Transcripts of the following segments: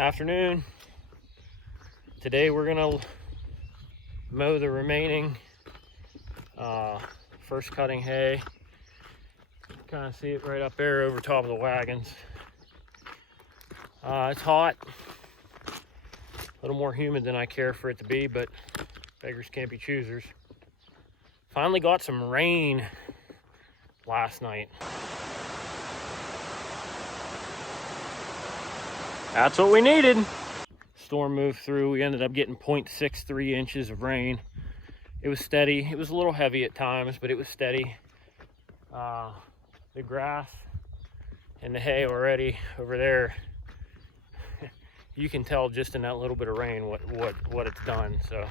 Afternoon. Today we're gonna mow the remaining first cutting hay. Kind of see it right up there over top of the wagons. It's hot, a little more humid than I care for it to be, but beggars can't be choosers. Finally got some rain last night. That's what we needed. Storm moved through. We ended up getting 0.63 inches of rain. It was steady. It was a little heavy at times, but it was steady. The grass and the hay already over there, you can tell just in that little bit of rain what it's done. So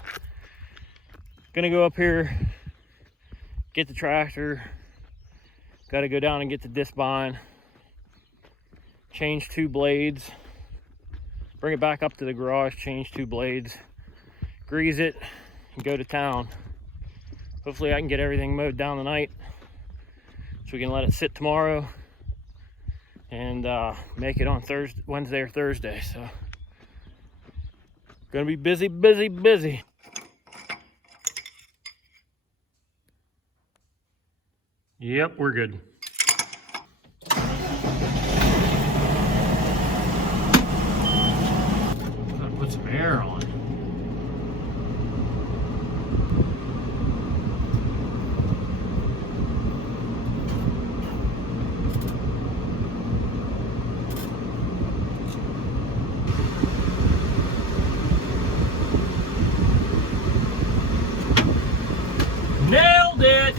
gonna go up here, get the tractor, got to go down and get the disc bind, change 2 blades, bring it back up to the garage, change 2 blades, grease it, and go to town. Hopefully I can get everything mowed down tonight so we can let it sit tomorrow and make it on Wednesday or Thursday. So gonna be busy, busy, busy. Yep, we're good. Gotta put some air on. Nailed it!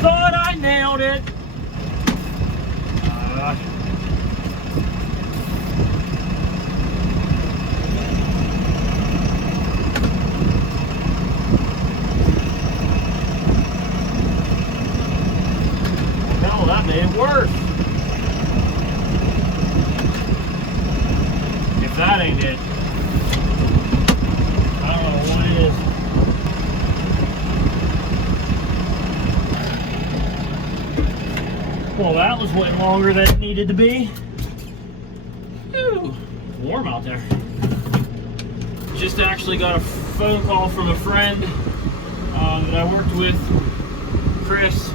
Thought I nailed it. Hell, that made it worse. If that ain't it, I don't know what it is. Well, that was way longer than it needed to be. Ooh, warm out there. Just actually got a phone call from a friend that I worked with, Chris,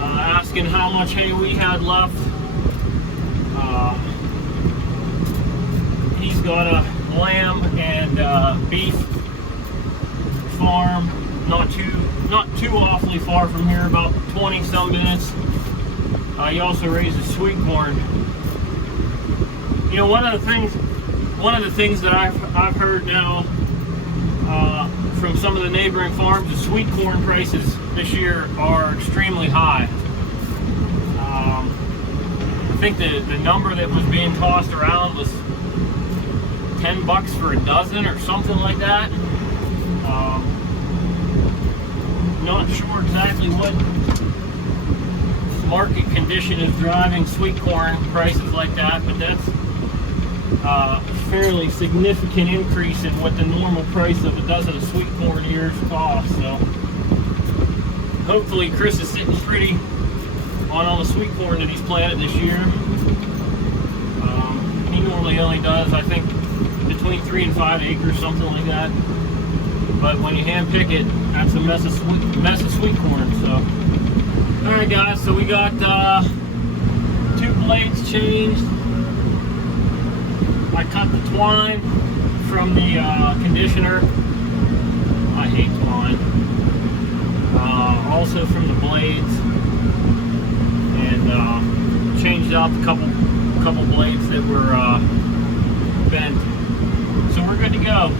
asking how much hay we had left. He's got a lamb and beef farm, not too awfully far from here, about 20 some minutes. He also raises sweet corn. You know, one of the things that I've heard now from some of the neighboring farms is sweet corn prices this year are extremely high. I think the number that was being tossed around was $10 for a dozen or something like that. Not sure exactly what market condition is driving sweet corn prices like that, but that's a fairly significant increase in what the normal price of a dozen of sweet corn ears cost. So hopefully Chris is sitting pretty on all the sweet corn that he's planted this year. He normally only does, I think, between 3 and 5 acres, something like that. But when you hand pick it, that's a mess of sweet corn. So, all right, guys. So we got 2 blades changed. I cut the twine from the conditioner. I hate twine. Also from the blades, and changed out a couple blades that were bent. So we're good to go.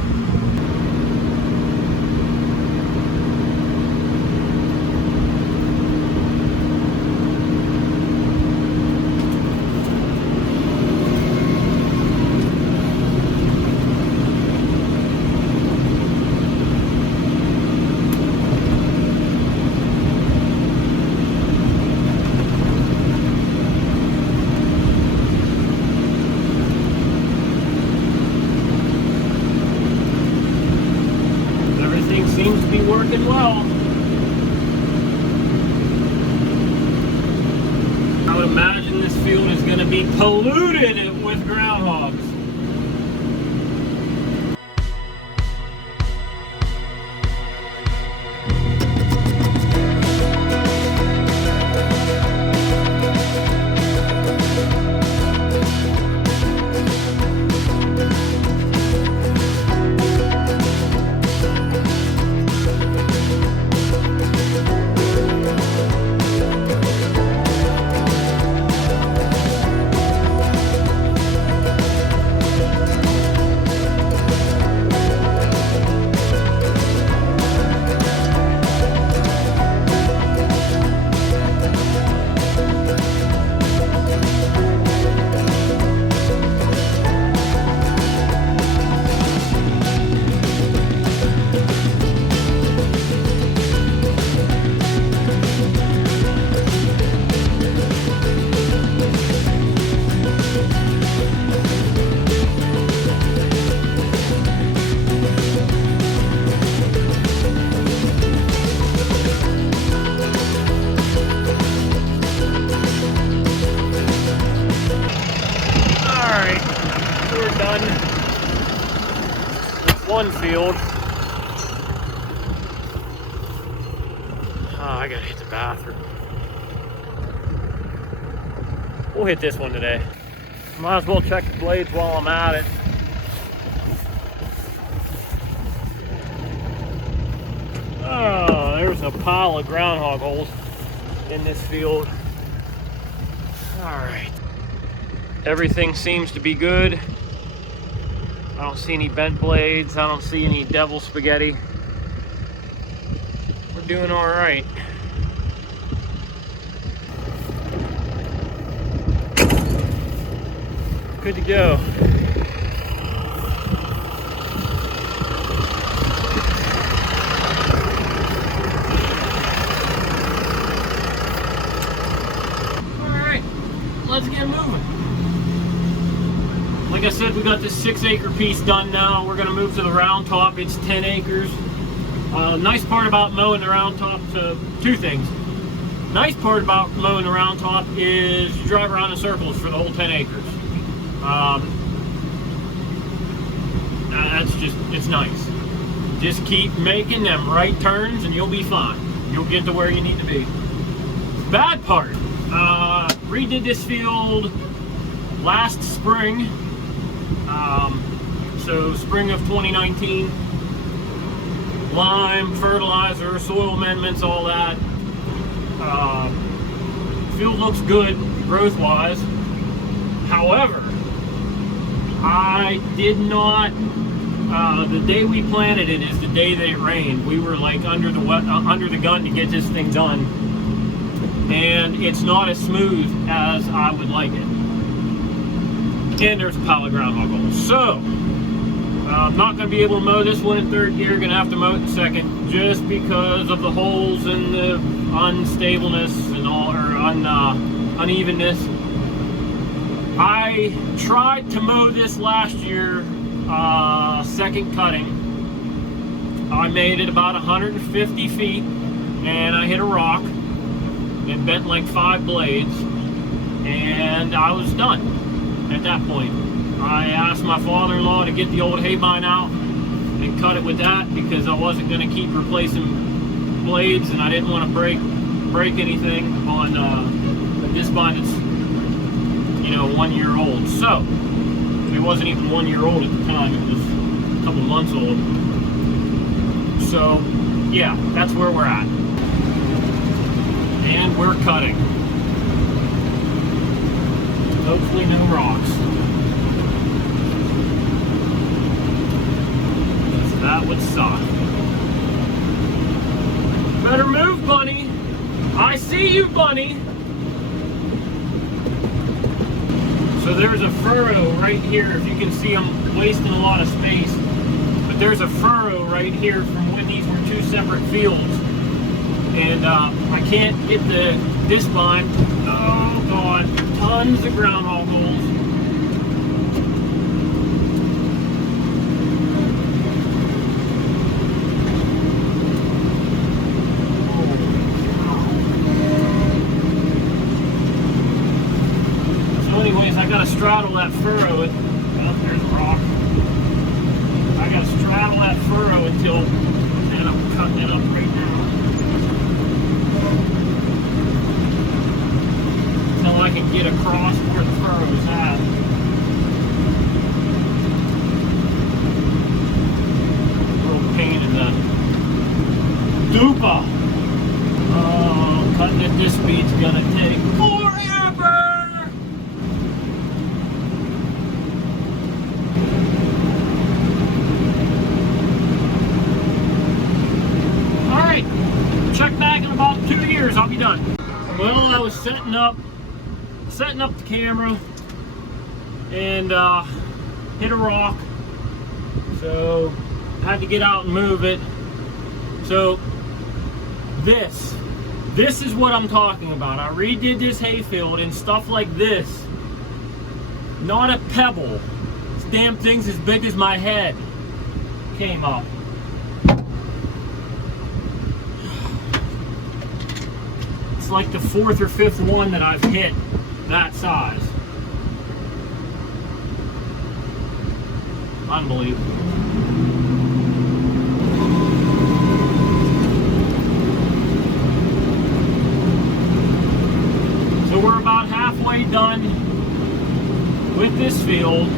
working well. I would imagine this field is going to be polluted with groundhogs. One field. Oh, I gotta hit the bathroom. We'll hit this one today. Might as well check the blades while I'm at it. Oh, there's a pile of groundhog holes in this field. All right. Everything seems to be good. I don't see any bent blades. I don't see any devil spaghetti. We're doing all right. Good to go. All right, let's get moving. Like I said, we got this 6-acre piece done now. We're gonna move to the round top. It's 10 acres. Nice part about mowing the round top, two things. Nice part about mowing the round top is you drive around in circles for the whole 10 acres. That's just, it's nice. Just keep making them right turns and you'll be fine. You'll get to where you need to be. Bad part, redid this field last spring. So spring of 2019, lime, fertilizer, soil amendments, all that. Field looks good growth-wise. However, I did not, the day we planted it is the day that it rained. We were like under the gun to get this thing done. And it's not as smooth as I would like it. And there's a pile of groundhog holes. So, I'm not going to be able to mow this one in third gear. Going to have to mow it in second, just because of the holes and the unstableness and all, or unevenness. I tried to mow this last year, second cutting. I made it about 150 feet, and I hit a rock and bent like 5 blades, and I was done. At that point, I asked my father-in-law to get the old haybine out and cut it with that, because I wasn't going to keep replacing blades, and I didn't want to break anything on a discbine that's, 1 year old. So it wasn't even 1 year old at the time; it was a couple months old. So yeah, that's where we're at, and we're cutting. Hopefully no rocks. That would suck. Better move, bunny. I see you, bunny. So there's a furrow right here. If you can see, I'm wasting a lot of space. But there's a furrow right here from when these were 2 separate fields. And I can't get the discbine. Oh God, tons of groundhog holes. till, and I'm cutting it up right now. Until I can get across where the furrow is at. Real pain in the dupa. Oh, cutting at this speed's gonna take forever. Alright, check back in about 2 years, I'll be done. Well, I was setting up the camera and hit a rock, so I had to get out and move it. So this is what I'm talking about. I redid this hayfield and stuff like this. Not a pebble. This damn thing's as big as my head came up. It's like the 4th or 5th one that I've hit that size. Unbelievable. So we're about halfway done with this field.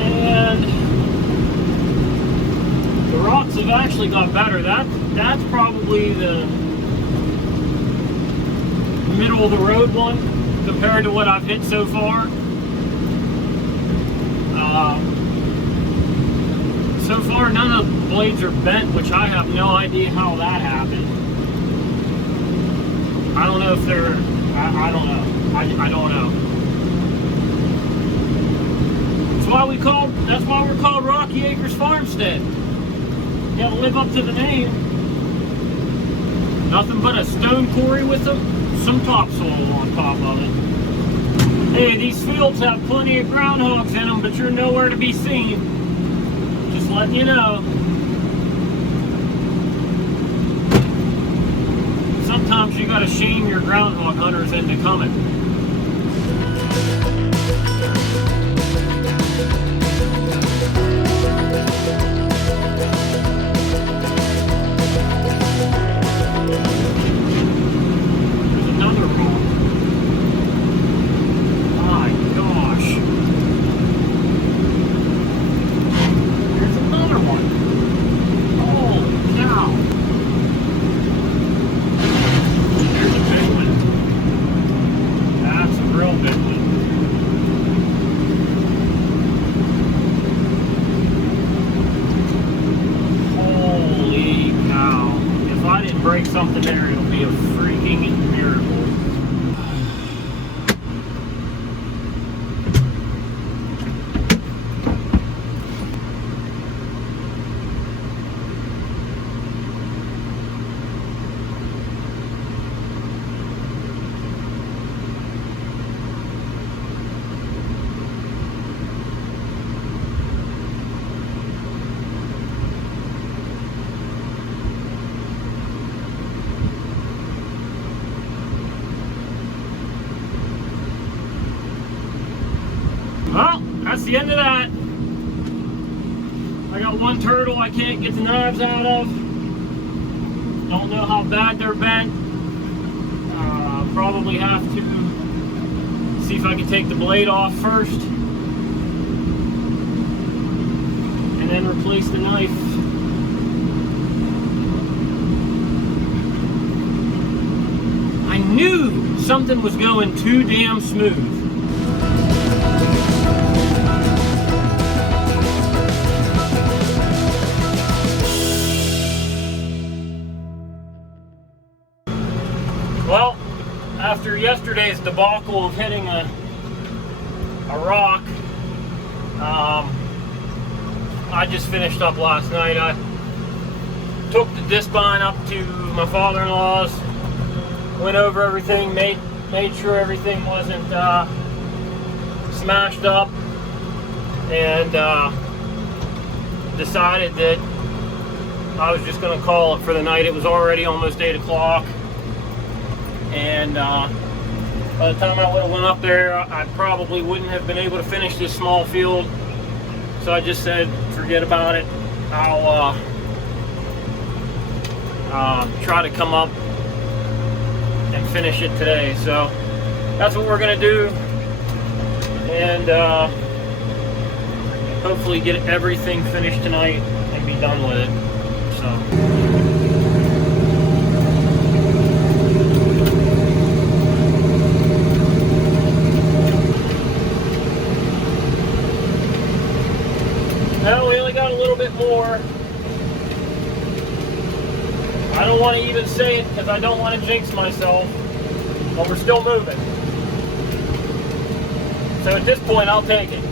And the rocks have actually got better. That's probably the middle of the road one compared to what I've hit so far. So far none of the blades are bent, which I have no idea how that happened. I don't know if they're, I don't know. I don't know. That's why we're called Rocky Acres Farmstead. You gotta live up to the name. Nothing but a stone quarry with some topsoil on top of it. Hey, these fields have plenty of groundhogs in them, but you're nowhere to be seen. Just letting you know. Sometimes you gotta shame your groundhog hunters into coming. There's another rock. My gosh. There's another one. Holy cow. There's a big one. That's a real big one. Holy cow. If I didn't break something there, it'll be a freaking miracle. Well, that's the end of that. I got one turtle I can't get the knives out of. Don't know how bad they're bent. Probably have to see if I can take the blade off first and then replace the knife. I knew something was going too damn smooth. Well, after yesterday's debacle of hitting a rock, I just finished up last night. I took the disc bind up to my father-in-law's, went over everything, made sure everything wasn't smashed up, and decided that I was just going to call it for the night. It was already almost 8 o'clock. And by the time I would have went up there, I probably wouldn't have been able to finish this small field. So I just said, forget about it. I'll try to come up and finish it today. So that's what we're gonna do, and hopefully get everything finished tonight and be done with it. So. Well, we only got a little bit more. I don't want to even say it because I don't want to jinx myself, but we're still moving. So at this point, I'll take it.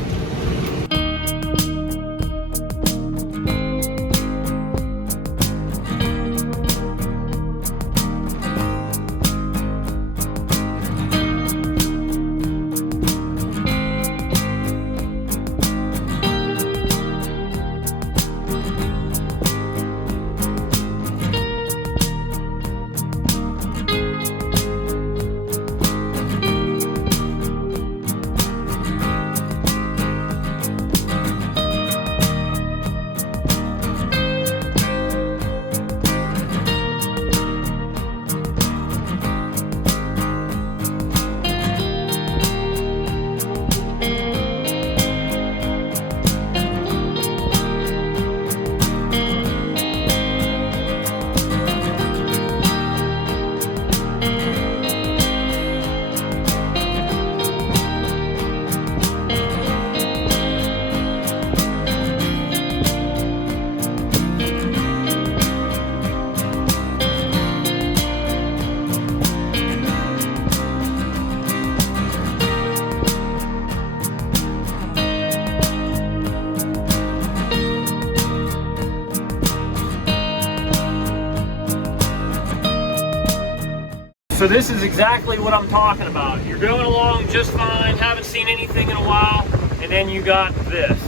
So this is exactly what I'm talking about. You're going along just fine, haven't seen anything in a while, and then you got this.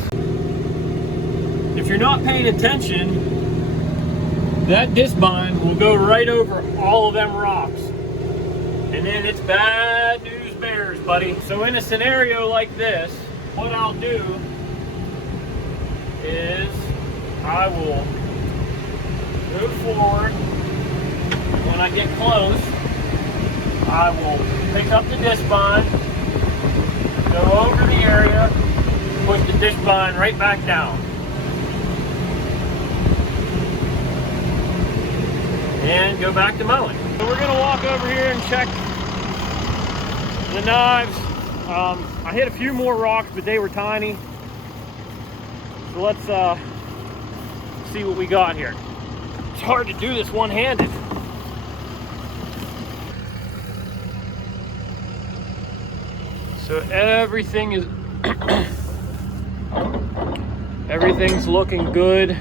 If you're not paying attention, that disc bind will go right over all of them rocks. And then it's bad news bears, buddy. So in a scenario like this, what I'll do is I will move forward. When I get close, I will pick up the disc bind, go over the area, push the disc bind right back down. And go back to mowing. So we're gonna walk over here and check the knives. I hit a few more rocks, but they were tiny. So let's see what we got here. It's hard to do this one-handed. So everything is everything's looking good.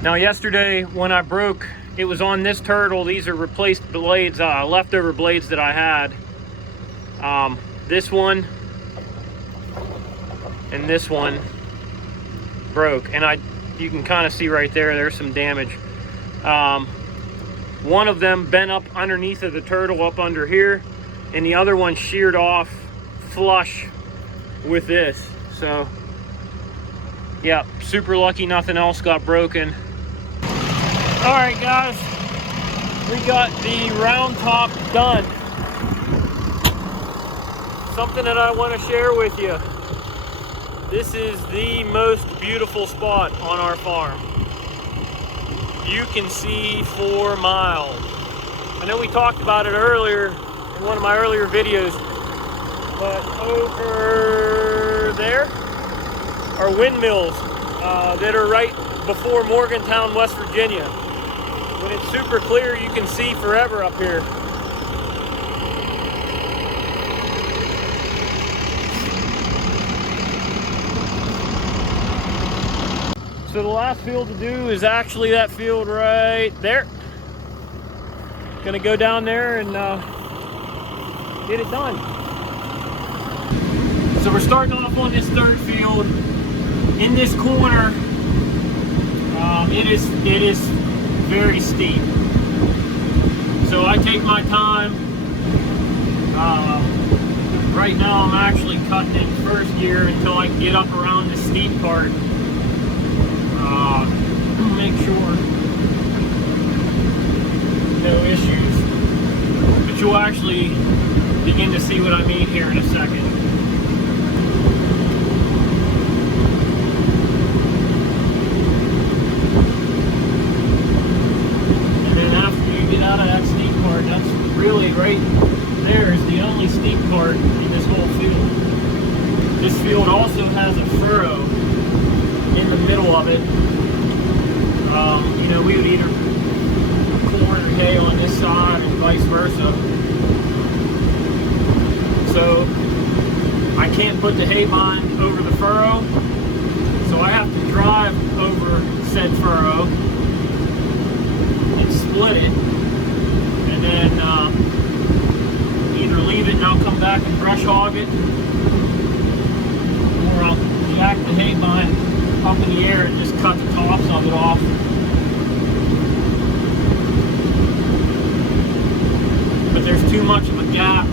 Now yesterday when I broke, it was on this turtle. These are replaced blades, leftover blades that I had. This one and this one broke, and you can kind of see right there, there's some damage. One of them bent up underneath of the turtle up under here, and the other one sheared off flush with this. So yeah, super lucky nothing else got broken. All right guys, we got the round top done. Something that I want to share with you. This is the most beautiful spot on our farm. You can see for miles. I know we talked about it earlier in one of my earlier videos, but over there are windmills that are right before Morgantown, West Virginia. When it's super clear, you can see forever up here. So the last field to do is actually that field right there. Gonna go down there and get it done. So we're starting off on this third field. In this corner, it is very steep. So I take my time, right now I'm actually cutting in first gear until I can get up around the steep part. Make sure no issues. But you'll actually begin to see what I mean here in a second. And then after you get out of that steep part, that's really right there is the only steep part in this whole field. This field also has a furrow in the middle of it. You know, we would either corn or hay on this side and vice versa. So I can't put the hay bind over the furrow, so I have to drive over said furrow and split it, and then either leave it and I'll come back and brush hog it, or I'll jack the hay bind up in the air and just cut the tops of it off. But there's too much of a gap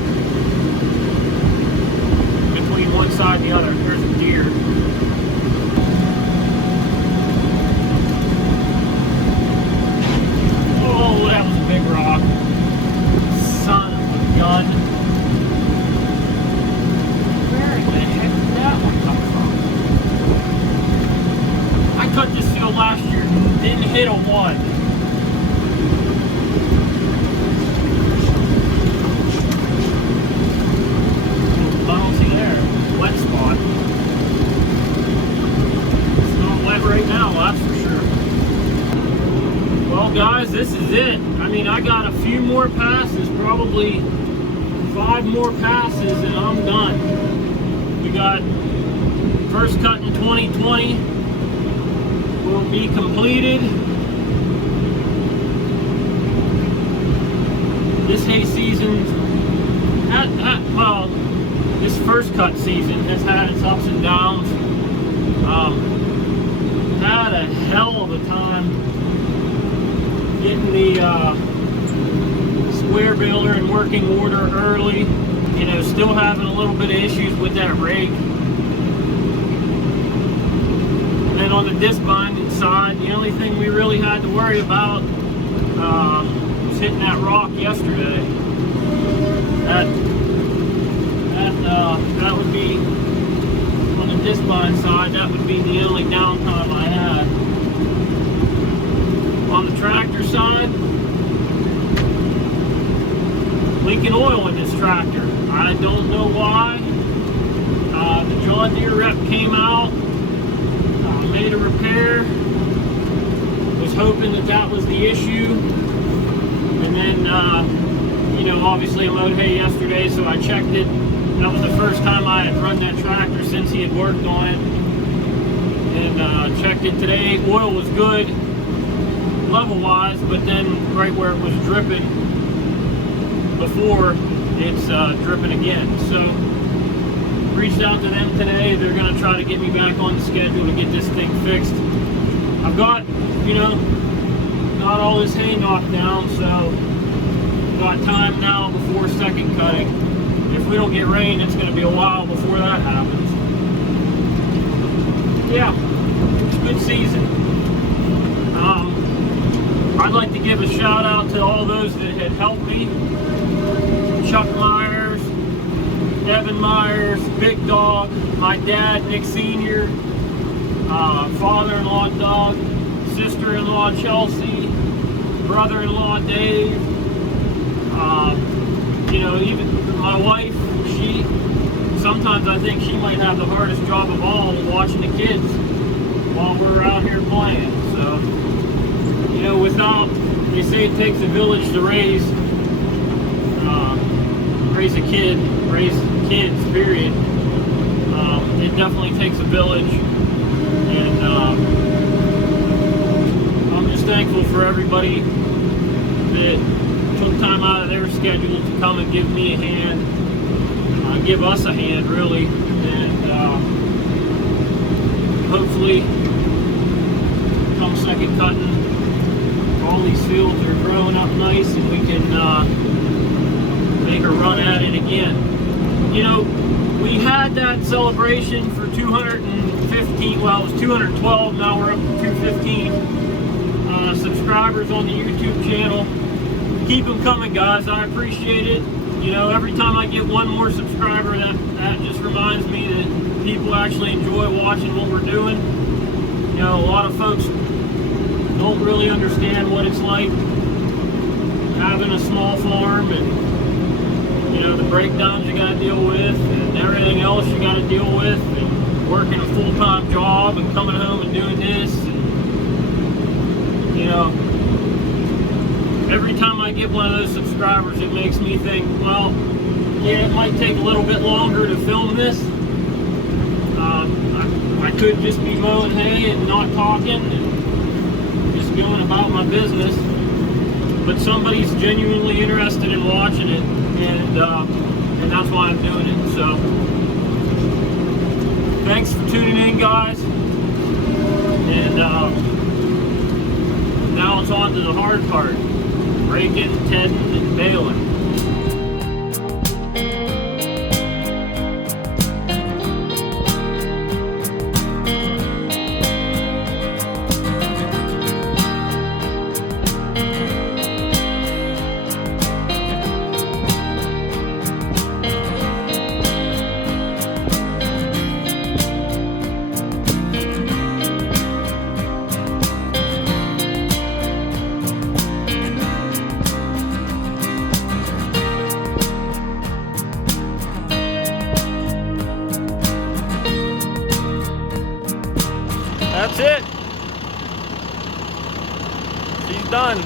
between one side and the other. There's a deer. Oh, that was a big rock. Son of a gun. Where in the heck did that one come from? I cut this field last year, didn't hit a one. I don't see there. Wet spot. It's not wet right now, that's for sure. Well guys, this is it. I mean, I got a few more passes, probably 5 more passes and I'm done. We got first cut in 2020 will be completed. This hay season, well, this first cut season has had its ups and downs. Had a hell of a time getting the square baler in working order early. You know, still having a little bit of issues with that rake. And then on the disc binding side, the only thing we really had to worry about was hitting that rock yesterday. That would be, on the disc bind side, that would be the only downtime I had. On the tractor side, leaking oil in this tractor. I don't know why. The John Deere rep came out, made a repair, was hoping that that was the issue, and then you know, obviously I mowed hay yesterday, so I checked it. That was the first time I had run that tractor since he had worked on it, and checked it today. Oil was good level wise, but then right where it was dripping before, it's dripping again. So reached out to them today. They're going to try to get me back on the schedule to get this thing fixed. I've got, you know, got all this hay knocked down, so I've got time now before second cutting. If we don't get rain, it's going to be a while before that happens. Yeah, it's a good season. I'd like to give a shout out to all those that had helped me. Chuck Myers, Evan Myers, Big Dog, my dad, Nick Sr., father-in-law Doug, sister-in-law Chelsea, brother-in-law Dave. You know, even my wife, sometimes I think she might have the hardest job of all, watching the kids while we're out here playing. So, you know, without, they say it takes a village to raise a kid, raise kids, period. It definitely takes a village, and I'm just thankful for everybody that took time out of their schedule to come and give me a hand, give us a hand, really, and hopefully come second cutting, all these fields are growing up nice and we can make a run at it again. You know, had that celebration for 215, well, it was 212, now we're up to 215 subscribers on the YouTube channel. Keep them coming, guys. I appreciate it. You know, every time I get one more subscriber, that just reminds me that people actually enjoy watching what we're doing. You know, a lot of folks don't really understand what it's like having a small farm, and you know, the breakdowns you got to deal with and everything else you got to deal with, and working a full-time job and coming home and doing this, and, you know, every time I get one of those subscribers, it makes me think, well, yeah, it might take a little bit longer to film this. I could just be mowing hay and not talking and just going about my business, but somebody's genuinely interested in watching it, and that's why I'm doing it. So thanks for tuning in, guys, and now it's on to the hard part: raking, tedding, and baling. That's it. She's done.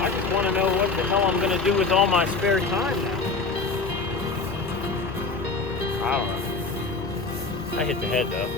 I just want to know what the hell I'm going to do with all my spare time now. I don't know. I hit the head though.